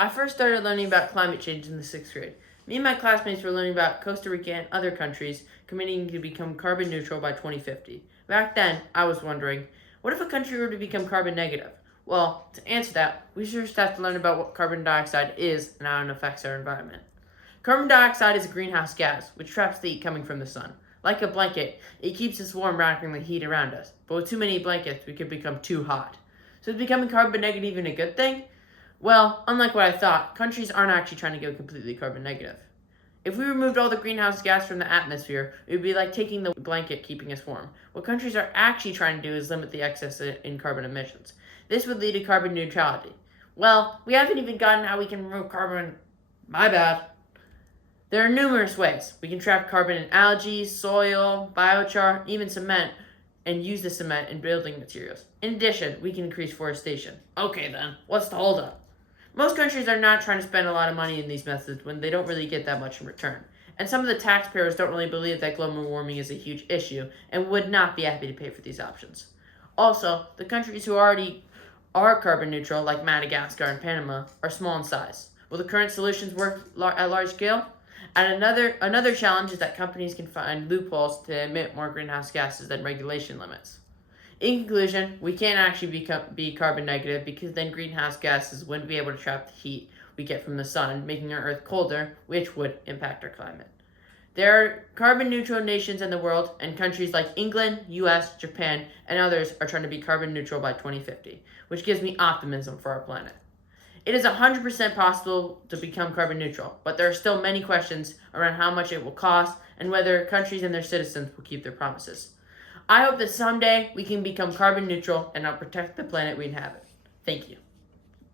I first started learning about climate change in the sixth grade. Me and my classmates were learning about Costa Rica and other countries committing to become carbon neutral by 2050. Back then, I was wondering, what if a country were to become carbon negative? Well, to answer that, we first have to learn about what carbon dioxide is and how it affects our environment. Carbon dioxide is a greenhouse gas, which traps the heat coming from the sun. Like a blanket, it keeps us warm, wrapping the heat around us. But with too many blankets, we could become too hot. So is becoming carbon negative even a good thing? Well, unlike what I thought, countries aren't actually trying to go completely carbon negative. If we removed all the greenhouse gas from the atmosphere, it would be like taking the blanket keeping us warm. What countries are actually trying to do is limit the excess in carbon emissions. This would lead to carbon neutrality. Well, we haven't even gotten how we can remove carbon. My bad. There are numerous ways. We can trap carbon in algae, soil, biochar, even cement, and use the cement in building materials. In addition, we can increase forestation. Okay then, what's the holdup? Most countries are not trying to spend a lot of money in these methods when they don't really get that much in return. And some of the taxpayers don't really believe that global warming is a huge issue and would not be happy to pay for these options. Also, the countries who already are carbon neutral, like Madagascar and Panama, are small in size. Will the current solutions work at large scale? And another challenge is that companies can find loopholes to emit more greenhouse gases than regulation limits. In conclusion, we can't actually be carbon negative because then greenhouse gases wouldn't be able to trap the heat we get from the sun, making our Earth colder, which would impact our climate. There are carbon neutral nations in the world, and countries like England, US, Japan, and others are trying to be carbon neutral by 2050, which gives me optimism for our planet. It is 100% possible to become carbon neutral, but there are still many questions around how much it will cost and whether countries and their citizens will keep their promises. I hope that someday we can become carbon neutral and help protect the planet we inhabit. Thank you.